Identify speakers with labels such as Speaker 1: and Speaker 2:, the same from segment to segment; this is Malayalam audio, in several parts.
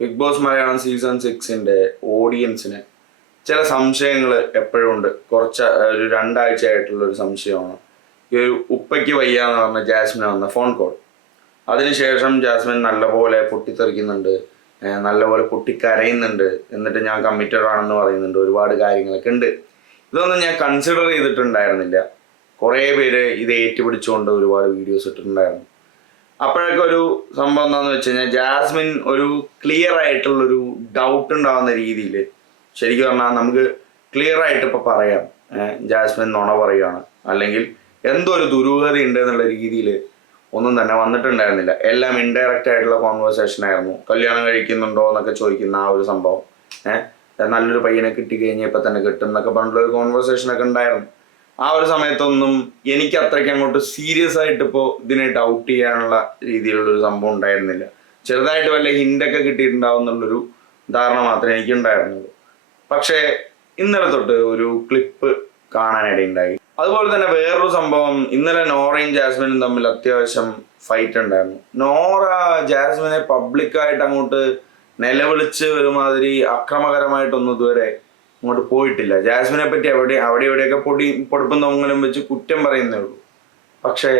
Speaker 1: ബിഗ് ബോസ് മലയാളം സീസൺ സിക്സിന്റെ ഓഡിയൻസിന് ചില സംശയങ്ങൾ എപ്പോഴും ഉണ്ട്. കുറച്ച് ഒരു രണ്ടാഴ്ച ആയിട്ടുള്ള ഒരു സംശയമാണ്. ഈ ഒരു ഉപ്പയ്ക്ക് വയ്യ എന്ന് പറഞ്ഞ ജാസ്മിൻ വന്ന ഫോൺ കോൾ അതിനുശേഷം ജാസ്മിൻ നല്ലപോലെ പൊട്ടിത്തെറിക്കുന്നുണ്ട്. നല്ലപോലെ പൊട്ടിക്കരയുന്നുണ്ട്. എന്നിട്ട് ഞാൻ കമ്മിറ്റഡ് ആണെന്ന് പറയുന്നുണ്ട്. ഒരുപാട് കാര്യങ്ങളൊക്കെ ഉണ്ട്. ഇതൊന്നും ഞാൻ കൺസിഡർ ചെയ്തിട്ടുണ്ടായിരുന്നില്ല. കുറേ പേര് ഇത് ഏറ്റുപിടിച്ചുകൊണ്ട് ഒരുപാട് വീഡിയോസ് ഇട്ടിട്ടുണ്ടായിരുന്നു. അപ്പോഴൊക്കെ ഒരു സംഭവം എന്താണെന്ന് വെച്ച് കഴിഞ്ഞാൽ ജാസ്മിൻ ഒരു ക്ലിയർ ആയിട്ടുള്ളൊരു ഡൗട്ട് ഉണ്ടാകുന്ന രീതിയിൽ ശരിക്കും പറഞ്ഞാൽ നമുക്ക് ക്ലിയർ ആയിട്ട് ഇപ്പം പറയാം. ജാസ്മിൻ നുണ പറയുകയാണ് അല്ലെങ്കിൽ എന്തോ ഒരു ദുരൂഹത ഉണ്ട് എന്നുള്ള രീതിയിൽ ഒന്നും തന്നെ വന്നിട്ടുണ്ടായിരുന്നില്ല. എല്ലാം ഇൻഡയറക്റ്റ് ആയിട്ടുള്ള കോൺവെർസേഷൻ ആയിരുന്നു. കല്യാണം കഴിക്കുന്നുണ്ടോ എന്നൊക്കെ ചോദിക്കുന്ന ആ ഒരു സംഭവം. ഏഹ് നല്ലൊരു പയ്യനെ കിട്ടി കഴിഞ്ഞാൽ ഇപ്പൊ തന്നെ കിട്ടും എന്നൊക്കെ പറഞ്ഞിട്ടുള്ള ഒരു കോൺവെർസേഷൻ ഒക്കെ ഉണ്ടായിരുന്നു. ആ ഒരു സമയത്തൊന്നും എനിക്ക് അത്രയ്ക്ക് അങ്ങോട്ട് സീരിയസ് ആയിട്ട് ഇപ്പോൾ ഇതിനെ ഡൗട്ട് ചെയ്യാനുള്ള രീതിയിലുള്ള ഒരു സംഭവം ഉണ്ടായിരുന്നില്ല. ചെറുതായിട്ട് വല്ല ഹിന്റൊക്കെ കിട്ടിയിട്ടുണ്ടാവും എന്നുള്ളൊരു ധാരണ മാത്രമേ എനിക്കുണ്ടായിരുന്നുള്ളൂ. പക്ഷേ ഇന്നലെ തൊട്ട് ഒരു ക്ലിപ്പ് കാണാനിടയുണ്ടായി അതുപോലെ തന്നെ വേറൊരു സംഭവം ഇന്നലെ നോറയും ജാസ്മിനും തമ്മിൽ അത്യാവശ്യം ഫൈറ്റ് ഉണ്ടായിരുന്നു. നോറ ജാസ്മിനെ പബ്ലിക്കായിട്ട് അങ്ങോട്ട് നിലവിളിച്ച് ഒരുമാതിരി അക്രമകരമായിട്ടൊന്നും ഇതുവരെ അങ്ങോട്ട് പോയിട്ടില്ല. ജാസ്മിനെ പറ്റി അവിടെ അവിടെ ഇവിടെയൊക്കെ പൊടി പൊടുപ്പും തൊങ്ങലും വെച്ച് കുറ്റം പറയുന്നേ ഉള്ളൂ. പക്ഷേ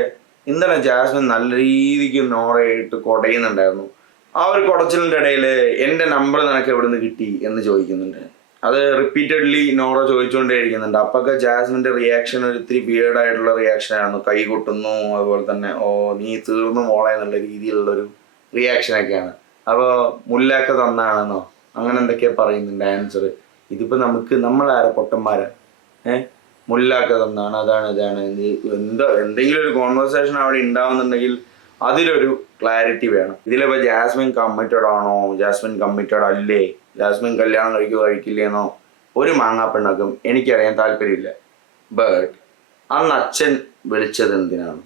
Speaker 1: ഇന്നലെ ജാസ്മിൻ നല്ല രീതിക്ക് നോറയായിട്ട് കുടയുന്നുണ്ടായിരുന്നു. ആ ഒരു കുടച്ചിലിന്റെ ഇടയിൽ എന്റെ നമ്പർ നിനക്ക് എവിടെ നിന്ന് കിട്ടി എന്ന് ചോദിക്കുന്നുണ്ട്. അത് റിപ്പീറ്റഡ്ലി നോറ ചോദിച്ചുകൊണ്ടേ ഇരിക്കുന്നുണ്ട്. അപ്പൊക്കെ ജാസ്മിന്റെ റിയാക്ഷൻ ഒരു ഇത്തിരി ആയിട്ടുള്ള റിയാക്ഷൻ ആയിരുന്നു. കൈ കൊട്ടുന്നു അതുപോലെ തന്നെ ഓ നീ തീർന്നു മോളെ എന്നുള്ള രീതിയിലുള്ള ഒരു റിയാക്ഷൻ ഒക്കെയാണ്. അപ്പോൾ മുല്ലാക്ക തന്നാണെന്നോ? അങ്ങനെ എന്തൊക്കെയാ പറയുന്നുണ്ട് ആൻസർ ഇതിപ്പോ നമുക്ക് നമ്മളാരെ പൊട്ടന്മാരാ ഏഹ് മുല്ലാക്ക തന്നാണ് അതാണ് ഇതാണ്. ഇത് എന്തോ എന്തെങ്കിലും ഒരു കോൺവെർസേഷൻ അവിടെ ഉണ്ടാവുന്നുണ്ടെങ്കിൽ അതിലൊരു ക്ലാരിറ്റി വേണം. ഇതിലിപ്പോ ജാസ്മിൻ കമ്മിറ്റഡ് ആണോ ജാസ്മിൻ കമ്മിറ്റഡ് അല്ലേ ജാസ്മിൻ കല്യാണം കഴിക്കുക കഴിക്കില്ലേന്നോ? ഒരു മാങ്ങാപ്പെണ്ണക്കും എനിക്കറിയാൻ താല്പര്യമില്ല. ബട്ട് അന്ന് അച്ഛൻ വിളിച്ചത് എന്തിനാണ്?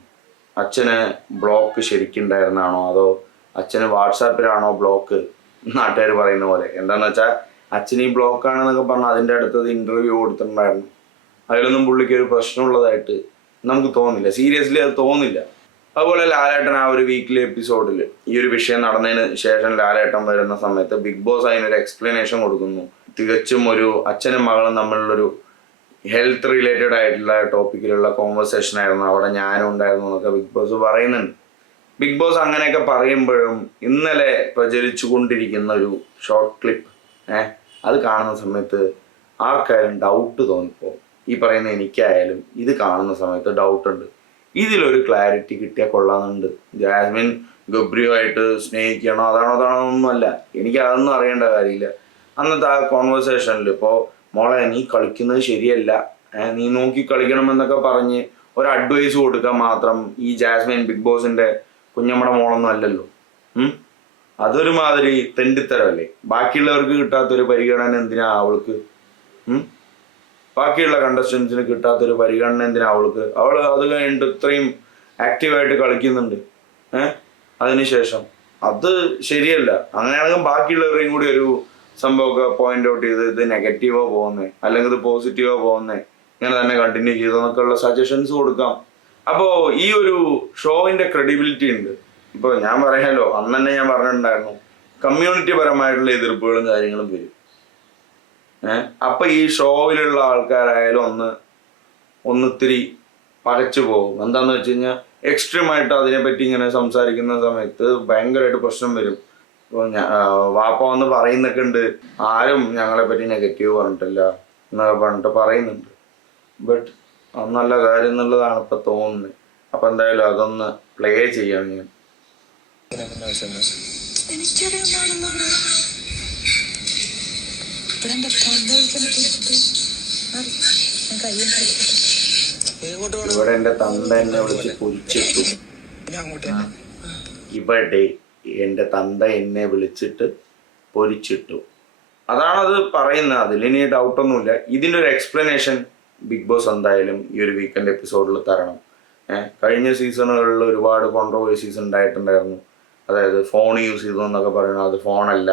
Speaker 1: അച്ഛന് ബ്ലോക്ക് ശരിക്കുണ്ടായിരുന്നാണോ? അതോ അച്ഛന് വാട്സാപ്പിലാണോ ബ്ലോക്ക് നാട്ടുകാർ പറയുന്ന പോലെ. എന്താന്ന് വെച്ചാൽ അച്ഛൻ ഈ ബ്ലോക്ക് ആണെന്നൊക്കെ പറഞ്ഞ അതിന്റെ അടുത്തത് ഇന്റർവ്യൂ കൊടുത്തിട്ടുണ്ടായിരുന്നു. അതിലൊന്നും പുള്ളിക്ക് ഒരു പ്രശ്നമുള്ളതായിട്ട് നമുക്ക് തോന്നില്ല. സീരിയസ്ലി അത് തോന്നില്ല. അതുപോലെ ലാലേട്ടൻ ആ ഒരു വീക്കിലി എപ്പിസോഡിൽ ഈ ഒരു വിഷയം നടന്നതിന് ശേഷം ലാലേട്ടൻ വരുന്ന സമയത്ത് ബിഗ് ബോസ് അതിനൊരു എക്സ്പ്ലനേഷൻ കൊടുക്കുന്നു. തികച്ചും ഒരു അച്ഛനും മകളും തമ്മിലുള്ളൊരു ഹെൽത്ത് റിലേറ്റഡ് ആയിട്ടുള്ള ടോപ്പിക്കിലുള്ള കോൺവെർസേഷൻ ആയിരുന്നു. അവിടെ ഞാനും ഉണ്ടായിരുന്നു എന്നൊക്കെ ബിഗ് ബോസ് പറയുന്നുണ്ട്. ബിഗ് ബോസ് അങ്ങനെയൊക്കെ പറയുമ്പോഴും ഇന്നലെ പ്രചരിച്ചു കൊണ്ടിരിക്കുന്ന ഒരു ഷോർട്ട് ക്ലിപ്പ് ഏഹ് അത് കാണുന്ന സമയത്ത് ആർക്കായാലും ഡൗട്ട് തോന്നിപ്പോ ഈ പറയുന്ന എനിക്കായാലും ഇത് കാണുന്ന സമയത്ത് ഡൗട്ട് ഉണ്ട്. ഇതിലൊരു ക്ലാരിറ്റി കിട്ടിയാൽ കൊള്ളാമെന്നുണ്ട്. ജാസ്മിൻ ഗബ്രിയുമായിട്ട് സ്നേഹിക്കണോ അതാണോ അതാണോ ഒന്നുമല്ല എനിക്ക് അതൊന്നും അറിയേണ്ട കാര്യമില്ല. അന്നത്തെ ആ കോൺവെർസേഷനിൽ ഇപ്പോൾ മോളെ നീ കളിക്കുന്നത് ശരിയല്ല. നീ നോക്കി കളിക്കണമെന്നൊക്കെ പറഞ്ഞ് ഒരു അഡ്വൈസ് കൊടുക്കാൻ മാത്രം ഈ ജാസ്മിൻ ബിഗ് ബോസിന്റെ കുഞ്ഞമ്മടെ മോളൊന്നും അല്ലല്ലോ. ഉം? അതൊരു മാതിരി തെണ്ടിത്തരമല്ലേ? ബാക്കിയുള്ളവർക്ക് കിട്ടാത്തൊരു പരിഗണന എന്തിനാ അവൾക്ക്? ബാക്കിയുള്ള കണ്ടസ്റ്റൻസിന് കിട്ടാത്തൊരു പരിഗണന എന്തിനാ അവൾക്ക്? അവൾ അത് കഴിഞ്ഞിട്ട് ഇത്രയും ആക്റ്റീവായിട്ട് കളിക്കുന്നുണ്ട്. ഏഹ് അതിനുശേഷം അത് ശരിയല്ല. അങ്ങനെയാണെങ്കിൽ ബാക്കിയുള്ളവരെയും കൂടി ഒരു സംഭവമൊക്കെ പോയിന്റ് ഔട്ട് ചെയ്ത് ഇത് നെഗറ്റീവോ പോകുന്നേ അല്ലെങ്കിൽ ഇത് പോസിറ്റീവോ പോകുന്നേ ഇങ്ങനെ തന്നെ കണ്ടിന്യൂ ചെയ്തെന്നൊക്കെ ഉള്ള സജഷൻസ് കൊടുക്കാം. അപ്പോൾ ഈ ഒരു ഷോവിന്റെ ക്രെഡിബിലിറ്റി ഉണ്ട്. ഇപ്പോൾ ഞാൻ പറയാലോ അന്ന് തന്നെ ഞാൻ പറഞ്ഞിട്ടുണ്ടായിരുന്നു കമ്മ്യൂണിറ്റി പരമായിട്ടുള്ള എതിർപ്പുകളും കാര്യങ്ങളും വരും. ഏഹ് അപ്പൊ ഈ ഷോയിലുള്ള ആൾക്കാരായാലും ഒന്ന് ഒന്നിത്തിരി പകച്ചു പോകും. എന്താന്ന് വെച്ച് കഴിഞ്ഞാൽ എക്സ്ട്രീം ആയിട്ട് അതിനെപ്പറ്റി ഇങ്ങനെ സംസാരിക്കുന്ന സമയത്ത് ഭയങ്കരമായിട്ട് പ്രശ്നം വരും. ഇപ്പോൾ വാപ്പ വന്ന് പറയുന്നൊക്കെ ഉണ്ട് ആരും ഞങ്ങളെ പറ്റി നെഗറ്റീവ് പറഞ്ഞിട്ടില്ല എന്നൊക്കെ പറഞ്ഞിട്ട് പറയുന്നുണ്ട്. ബട്ട് നല്ല കാര്യം എന്നുള്ളതാണ് ഇപ്പൊ തോന്നുന്നത്. അപ്പൊ എന്തായാലും അതൊന്ന് പ്ലേ ചെയ്യാം ഞാൻ
Speaker 2: എനിക്കറിയാവുന്നതാണെന്നാണ് ഇവിടെ എന്റെ
Speaker 1: ഇവിടെ എന്റെ തന്ത എന്നെ വിളിച്ച്
Speaker 3: അങ്ങോട്ട്
Speaker 1: ഇവിടെ എന്റെ തന്ത എന്നെ വിളിച്ചിട്ട് പൊരിച്ചിട്ടു. അതാണത് പറയുന്നത്. അതിലിനി ഡൗട്ടൊന്നുമില്ല ഇതിന്റെ ഒരു എക്സ്പ്ലനേഷൻ ബിഗ് ബോസ് എന്തായാലും ഈ ഒരു വീക്കെൻഡ് എപ്പിസോഡിൽ തരണം. കഴിഞ്ഞ സീസണുകളിൽ ഒരുപാട് കോൺട്രവേഴ്സീസ് ഉണ്ടായിട്ടുണ്ടായിരുന്നു. അതായത് ഫോൺ യൂസ് ചെയ്തു എന്നൊക്കെ പറയുന്നത് അത് ഫോണല്ല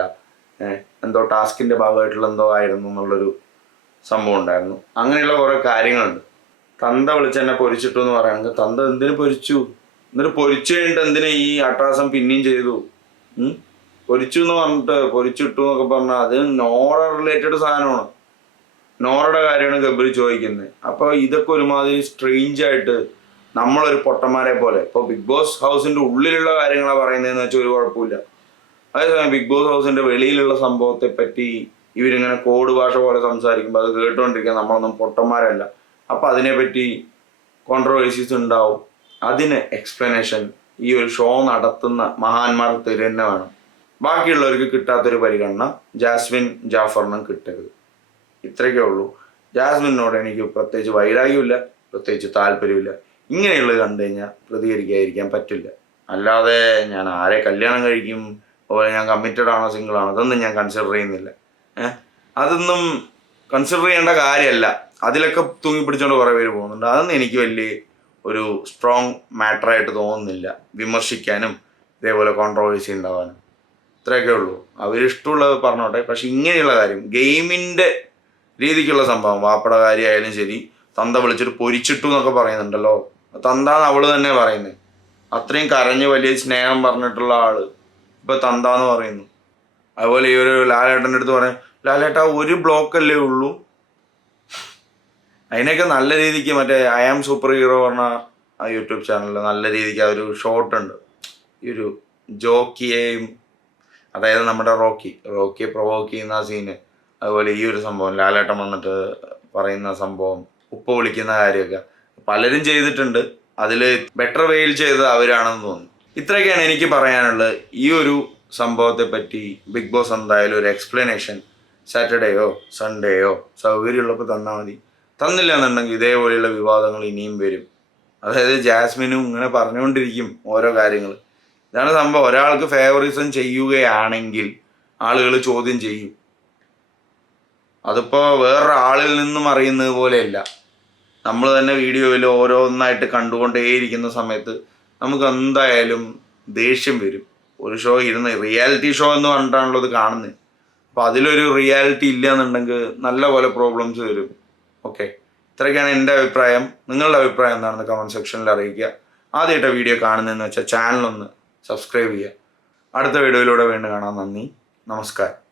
Speaker 1: എന്തോ ടാസ്കിന്റെ ഭാഗമായിട്ടുള്ള എന്തോ ആയിരുന്നു എന്നുള്ളൊരു സംഭവം ഉണ്ടായിരുന്നു. അങ്ങനെയുള്ള കുറേ കാര്യങ്ങളുണ്ട്. തന്ത വിളിച്ച് എന്നെ പൊരിച്ചിട്ടു എന്ന് പറയുന്നത് തന്ത എന്തിനു പൊരിച്ചു? എന്നിട്ട് പൊരിച്ചു കഴിഞ്ഞിട്ട് എന്തിനാ ഈ അട്ടാസം പിന്നെയും ചെയ്തു? പൊരിച്ചു എന്ന് പറഞ്ഞിട്ട് പൊരിച്ചിട്ടു എന്നൊക്കെ പറഞ്ഞാൽ അത് നോറ റിലേറ്റഡ് സാധനമാണ്. നോറയുടെ കാര്യമാണ് ഗബ്രി ചോദിക്കുന്നത്. അപ്പോൾ ഇതൊക്കെ ഒരുമാതിരി സ്ട്രെയിഞ്ച് ആയിട്ട് നമ്മളൊരു പൊട്ടന്മാരെ പോലെ. ഇപ്പോൾ ബിഗ് ബോസ് ഹൗസിന്റെ ഉള്ളിലുള്ള കാര്യങ്ങളാണ് പറയുന്നതെന്ന് വെച്ചാൽ ഒരു കുഴപ്പമില്ല. അതേസമയം ബിഗ് ബോസ് ഹൗസിന്റെ വെളിയിലുള്ള സംഭവത്തെ പറ്റി ഇവരിങ്ങനെ കോഡ് ഭാഷ പോലെ സംസാരിക്കുമ്പോൾ അത് കേട്ടുകൊണ്ടിരിക്കാൻ നമ്മളൊന്നും പൊട്ടന്മാരല്ല. അപ്പം അതിനെപ്പറ്റി കോൺട്രവേഴ്സീസ് ഉണ്ടാവും. അതിന് എക്സ്പ്ലനേഷൻ ഈ ഒരു ഷോ നടത്തുന്ന മഹാന്മാർ തന്നെ വേണം. ബാക്കിയുള്ളവർക്ക് കിട്ടാത്തൊരു പരിഗണന ജാസ്മിൻ ജാഫറിനും കിട്ടരുത്. ഇത്രയൊക്കെ ഉള്ളൂ. ജാസ്മിനോട് എനിക്ക് പ്രത്യേകിച്ച് വൈരാഗ്യമില്ല പ്രത്യേകിച്ച് താല്പര്യമില്ല. ഇങ്ങനെയുള്ളത് കണ്ടു കഴിഞ്ഞാൽ പ്രതികരിക്കാതിരിക്കാൻ പറ്റില്ല. അല്ലാതെ ഞാൻ ആരെ കല്യാണം കഴിക്കും അതുപോലെ ഞാൻ കമ്മിറ്റഡ് ആണോ സിംഗിൾ ആണോ അതൊന്നും ഞാൻ കൺസിഡർ ചെയ്യുന്നില്ല. ഏഹ് അതൊന്നും കൺസിഡർ ചെയ്യേണ്ട കാര്യമല്ല. അതിലൊക്കെ തൂങ്ങി പിടിച്ചുകൊണ്ട് കുറേ പേര് പോകുന്നുണ്ട്. അതൊന്നും എനിക്ക് വലിയ ഒരു സ്ട്രോങ് മാറ്ററായിട്ട് തോന്നുന്നില്ല. വിമർശിക്കാനും ഇതേപോലെ കോൺട്രവേഴ്സി ഉണ്ടാവാനും ഇത്രയൊക്കെ ഉള്ളൂ. അവരിഷ്ടമുള്ളത് പറഞ്ഞോട്ടെ. പക്ഷെ ഇങ്ങനെയുള്ള കാര്യം ഗെയിമിന്റെ രീതിക്കുള്ള സംഭവം വാപ്പട കാര്യമായാലും ശരി തന്ത വിളിച്ചിട്ട് പൊരിച്ചിട്ടു എന്നൊക്കെ പറയുന്നുണ്ടല്ലോ. തന്താന്ന് അവൾ തന്നെ പറയുന്നത് അത്രയും കരഞ്ഞ് വലിയ സ്നേഹം പറഞ്ഞിട്ടുള്ള ആൾ ഇപ്പൊ തന്താന്ന് പറയുന്നു. അതുപോലെ ഈ ഒരു ലാലേട്ടന്റെ അടുത്ത് പറയും ലാലേട്ട ഒരു ബ്ലോക്ക് അല്ലേ ഉള്ളൂ. അതിനൊക്കെ നല്ല രീതിക്ക് മറ്റേ ഐ ആം സൂപ്പർ ഹീറോ പറഞ്ഞ ആ യൂട്യൂബ് ചാനലിൽ നല്ല രീതിക്ക് ആ ഒരു ഷോർട്ട് ഉണ്ട്. ഈ ഒരു ജോക്കിയെയും അതായത് നമ്മുടെ റോക്കി റോക്കിയെ പ്രൊവോക്ക് ചെയ്യുന്ന ആ സീന് അതുപോലെ ഈ ഒരു സംഭവം ലാലേട്ടൻ വന്നിട്ട് പറയുന്ന സംഭവം ഉപ്പ് വിളിക്കുന്ന കാര്യമൊക്കെ. പലരും ചെയ്തിട്ടുണ്ട്. അതിൽ ബെറ്റർ വേയിൽ ചെയ്തത് അവരാണെന്ന് തോന്നുന്നു. ഇത്രയൊക്കെയാണ് എനിക്ക് പറയാനുള്ളത്. ഈ ഒരു സംഭവത്തെ പറ്റി ബിഗ് ബോസ് എന്തായാലും ഒരു എക്സ്പ്ലനേഷൻ സാറ്റർഡേയോ സൺഡേയോ സൗകര്യമുള്ളപ്പോൾ തന്നാൽ മതി. തന്നില്ല എന്നുണ്ടെങ്കിൽ ഇതേപോലെയുള്ള വിവാദങ്ങൾ ഇനിയും വരും. അതായത് ജാസ്മിനും ഇങ്ങനെ പറഞ്ഞുകൊണ്ടിരിക്കും ഓരോ കാര്യങ്ങൾ ഇതാണ് സംഭവം. ഒരാൾക്ക് ഫേവറിസം ചെയ്യുകയാണെങ്കിൽ ആളുകൾ ചോദ്യം ചെയ്യും. അതിപ്പോൾ വേറൊരാളിൽ നിന്നും അറിയുന്നത് പോലെയല്ല. നമ്മൾ തന്നെ വീഡിയോയിൽ ഓരോന്നായിട്ട് കണ്ടുകൊണ്ടേയിരിക്കുന്ന സമയത്ത് നമുക്ക് എന്തായാലും ദേഷ്യം വരും. ഒരു ഷോ ഇരുന്ന് റിയാലിറ്റി ഷോ എന്ന് പറഞ്ഞിട്ടാണല്ലോ ഇത് കാണുന്നത് അപ്പോൾ അതിലൊരു റിയാലിറ്റി ഇല്ല എന്നുണ്ടെങ്കിൽ നല്ല പോലെ പ്രോബ്ലംസ് വരും. ഓക്കെ? ഇത്രയൊക്കെയാണ് എന്റെ അഭിപ്രായം. നിങ്ങളുടെ അഭിപ്രായം എന്താണെന്ന് കമന്റ് സെക്ഷനിൽ അറിയിക്കുക. ആദ്യമായിട്ട് വീഡിയോ കാണുന്നതെന്ന് വെച്ചാൽ ചാനലൊന്ന് സബ്സ്ക്രൈബ് ചെയ്യുക. അടുത്ത വീഡിയോയിലൂടെ വീണ്ടും കാണാൻ നന്ദി. നമസ്കാരം.